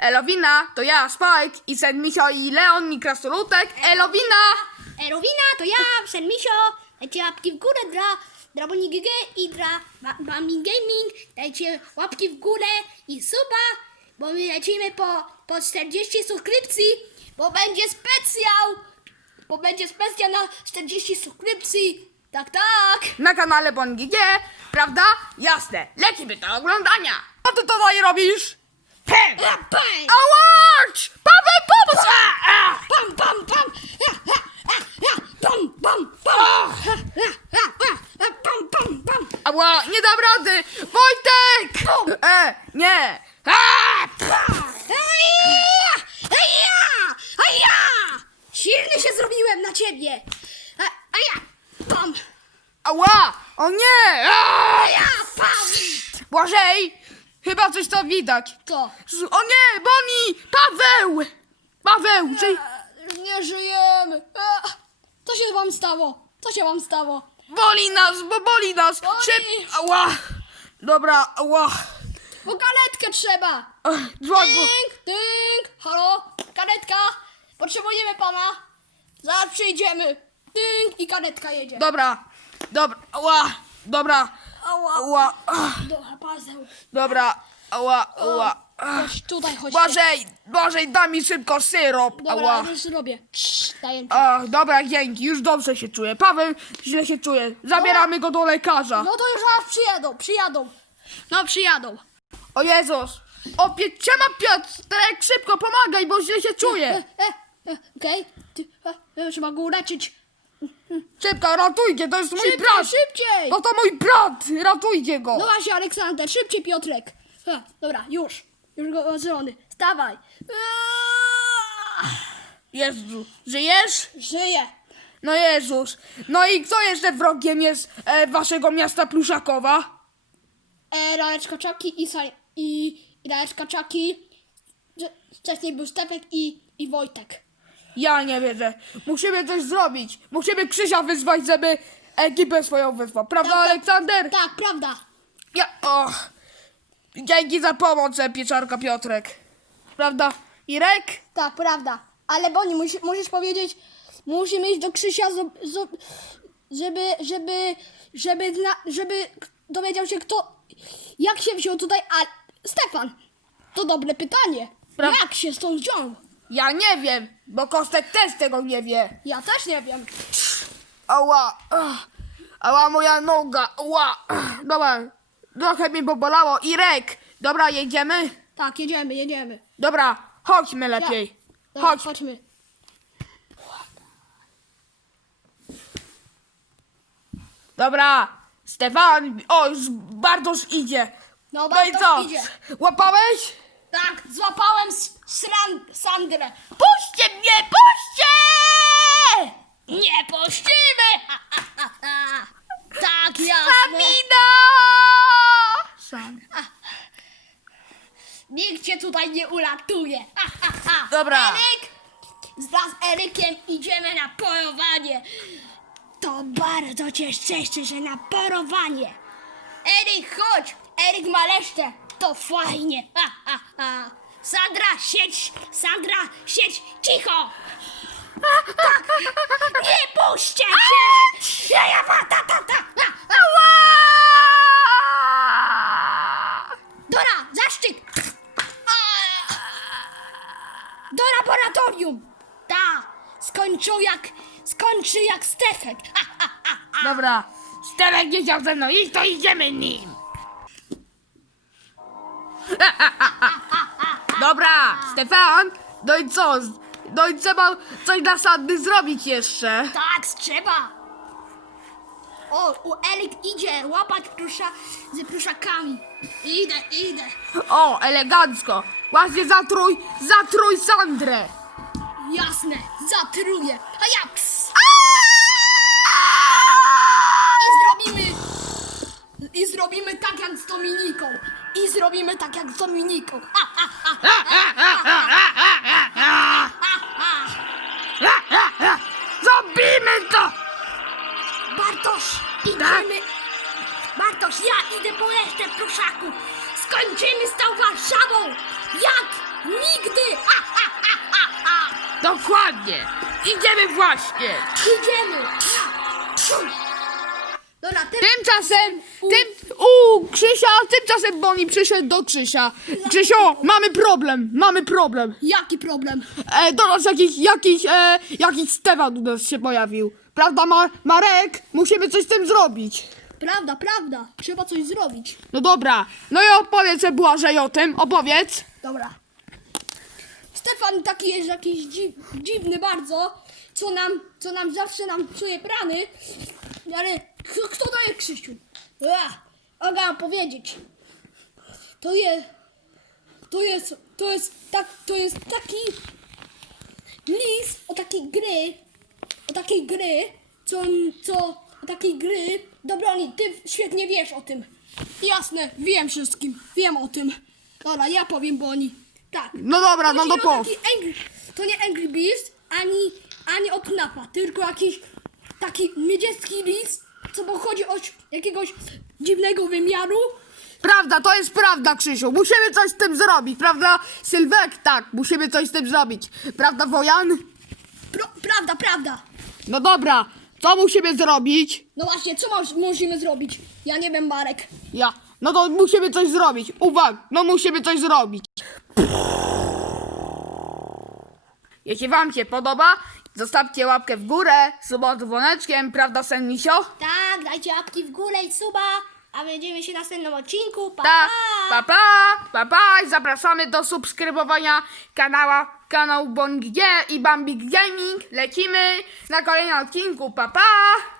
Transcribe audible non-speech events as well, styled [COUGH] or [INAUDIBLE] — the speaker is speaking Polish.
Elowina, to ja, Spike i Sen Misio i Leon, Mikrasolutek. Elowina! Erowina, to ja, Sen Misio. Dajcie łapki w górę dla Draboni GG i dla Ba- Bami Gaming. Dajcie łapki w górę i suba, bo my lecimy po, po 40 subskrypcji, bo będzie specjal. Bo będzie specjal na 40 subskrypcji. Tak, tak. Na kanale BonGG, prawda? Jasne, lecimy do oglądania. Co ty tutaj robisz? Ałacz! Paweł, pomóż! Pam, pam, pam! Pam, pam, pam! Pam, pam, pam! Ała, nie dam rady! Wojtek! E, nie! Silny się zrobiłem na ciebie! A, a ja! Pam! ała! O nie! A, A ja! Pam! Błażej! Chyba coś tam widać. To! Z- O nie, Boni! Paweł! Paweł, czy... E, Nie żyjemy! E, Co się wam stało? Co się wam stało? Boli nas, bo boli nas! Boli. Szyb... Ała! Dobra, ała! Po karetkę trzeba! Ech, Dzwoń, bo... Ding! Halo? Karetka! Potrzebujemy pana! Zaraz przyjdziemy! Ding! I karetka jedzie! Dobra, dobra, ała! Dobra, Ała! ała! ach, Dobra, pazeł! Dobra, ała, ała! Chodź tutaj, chodź. Błażej, Błażej, daj mi szybko syrop! Dobra, Ała! już robię. Psz, daję ci. Ach, dobra, dzięki, już dobrze się czuję. Paweł źle się czuje. Zabieramy go do lekarza. No to już zaraz przyjadą, przyjadą. No przyjadą. O Jezus! O, pie... Siema Piotrek, szybko pomagaj, bo źle się czuję. E, e, e, Okej, Ty, e, e, trzeba go uleczyć. Szybko, ratujcie, to jest mój Szybciej, brat. szybciej! No to mój brat, ratujcie go. No właśnie, Aleksander, szybciej Piotrek. E, dobra, już. Już go zielony. Stawaj. Eee, Jezu, żyjesz? Żyje. No Jezus. No i kto jeszcze wrogiem jest e, waszego miasta Pluszakowa? E, Raleczka Czaki i, Saj, i, i Raleczka Czaki. Wcze- Wcześniej był Stefek i, i Wojtek. Ja nie wierzę. Musimy coś zrobić. Musimy Krzysia wyzwać, żeby ekipę swoją wezwał. Prawda, Tak, tak. Aleksander? Tak, prawda. Ja... O. Dzięki za pomoc, e, pieczarka Piotrek. Prawda, Irek? Tak, prawda. Ale Boni, musi, musisz powiedzieć, musimy iść do Krzysia, zo- zo- żeby, żeby, żeby, zna, żeby dowiedział się kto, jak się wziął tutaj, a Stefan, to dobre pytanie. Pra- Jak się stąd wziął? Ja nie wiem, bo Kostek też tego nie wie. Ja też nie wiem. Ała, ach, ała moja noga, ała. ach, Dobra, trochę mi pobolało. Irek, dobra, jedziemy? Tak, jedziemy, jedziemy. Dobra, chodźmy lepiej. Dobra, Chodź. chodźmy. Dobra, Stefan, o, już Bartosz idzie. No, No i co? idzie. Łapałeś? Tak, złapałem s- sran, Sandrę. Puśćcie mnie, puśćcie! Nie puścimy! Ha, ha, ha, ha. Tak, jasne. Samina! [LAUGHS] Nikt cię tutaj nie uratuje. Ha, ha, ha. Dobra. Eryk, wraz z Erykiem idziemy na polowanie. To bardzo cię cieszę, że na polowanie. Eryk, chodź. Eryk ma leszcze. To fajnie. Ha, ha, ha. Sandra, siedź. Sandra, siedź. Cicho. Tak. Nie puszczę cię. Ja, ja, ta, ta, ta. Ha. Dora, zaszczyt! Do laboratorium! Ta! Skończył jak... Skończy jak Stefek! Ha, ha, ha. Dobra, Stefan nie chciał ze mną iść, to idziemy nim. Dobra, Stefan, no i co? No i trzeba coś dla Sandy zrobić jeszcze. Tak, trzeba! O, u Elik idzie łapać prusza z pruszakami. Idę, idę. O, elegancko. Właśnie zatrój, zatrój Sandrę. Jasne, zatruję. A ja ps. I zrobimy... I zrobimy tak jak z Dominiką. I zrobimy tak jak z Dominiką. Zrobimy to! Bartosz, idziemy. Bartosz, ja idę po resztę pruszaków. Skończymy z tą Warszawą. Jak Nigdy! Dokładnie. Idziemy właśnie. Idziemy! Dobra, ty... Tymczasem, tym, u Krzysia, tymczasem Boni przyszedł do Krzysia. Krzysio, mamy problem, mamy problem. Jaki problem? E, do nas jakiś, jakiś, e, jakiś Stefan u nas się pojawił. Prawda, Ma Marek? Musimy coś z tym zrobić. Prawda, prawda. Trzeba coś zrobić. No dobra, no i opowiedz Błażej o tym, opowiedz. Dobra. Stefan taki jest jakiś dziw, dziwny bardzo, co nam, co nam zawsze nam psuje plany. Ale kto, kto to jest Krzysiu? Ua, mogę wam powiedzieć. To jest, to jest, to jest tak, to jest taki list o takiej gry, o takiej gry, co, co, o takiej gry. Dobra, Oni, ty świetnie wiesz o tym. Jasne, wiem wszystkim, wiem o tym. Dobra, ja powiem, bo oni. Tak. No dobra, no Chodzi to o pow. taki angry, To nie Angry Beast, ani, ani od knapa, tylko jakiś taki niebieski list, co pochodzi od jakiegoś dziwnego wymiaru. Prawda, to jest prawda, Krzysiu. Musimy coś z tym zrobić, prawda? Sylwek, tak, musimy coś z tym zrobić. Prawda, Wojan? Pro, prawda, prawda. No dobra, co musimy zrobić? No właśnie, co masz, musimy zrobić? Ja nie wiem, Marek. Ja. No to musimy coś zrobić. Uwaga, no musimy coś zrobić. Jeśli wam się podoba, zostawcie łapkę w górę, suba z dzwoneczkiem, prawda, Senmisio? Tak, dajcie łapki w górę i suba, a będziemy się w następnym odcinku. Pa, pa. pa pa, pa pa, i zapraszamy do subskrybowania kanała, kanał Bong G i Bambik Gaming. Lecimy na kolejnym odcinku, pa pa!